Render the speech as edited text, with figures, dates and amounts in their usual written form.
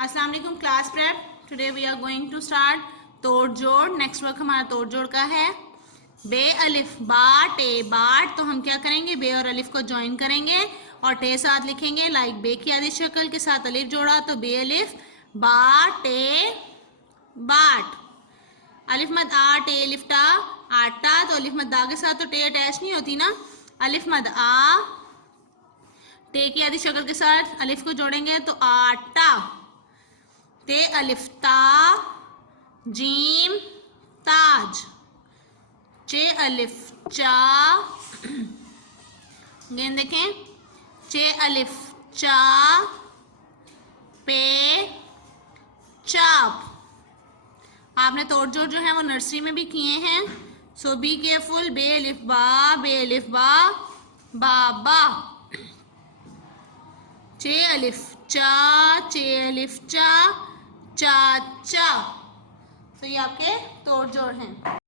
अस्सलाम वालेकुम class prep. Today we are going to start तोड़ जोड़। नेक्स्ट वर्क हमारा तोड़ जोड़ का है। बे अलिफ बाट ए बाट, तो हम क्या करेंगे, बे और अलिफ को ज्वाइन करेंगे और टे साथ लिखेंगे। लाइक बे की आदि शक्ल के साथ अलिफ जोड़ा तो बे अलिफ बाट ए बाट। अलिफ मद आ टे अलिफ टा आटा, तो अलिफ मद दा के साथ तो टे अटैच नहीं होती ना। अलिफ मद आ टे की आदि शक्ल के साथ अलिफ को जोड़ेंगे तो आटा। ते अलिफ ता जीम ताज। चे अलिफ चा, गेंद देखें, चे अलिफ चा पे चाप। आपने तोड़ जोड़ जो है वो नर्सरी में भी किए हैं, सो बी केयरफुल। बे अलिफ बा बाबा। चे अलिफ चा चाचा। तो ये आपके तोड़ जोड़ हैं।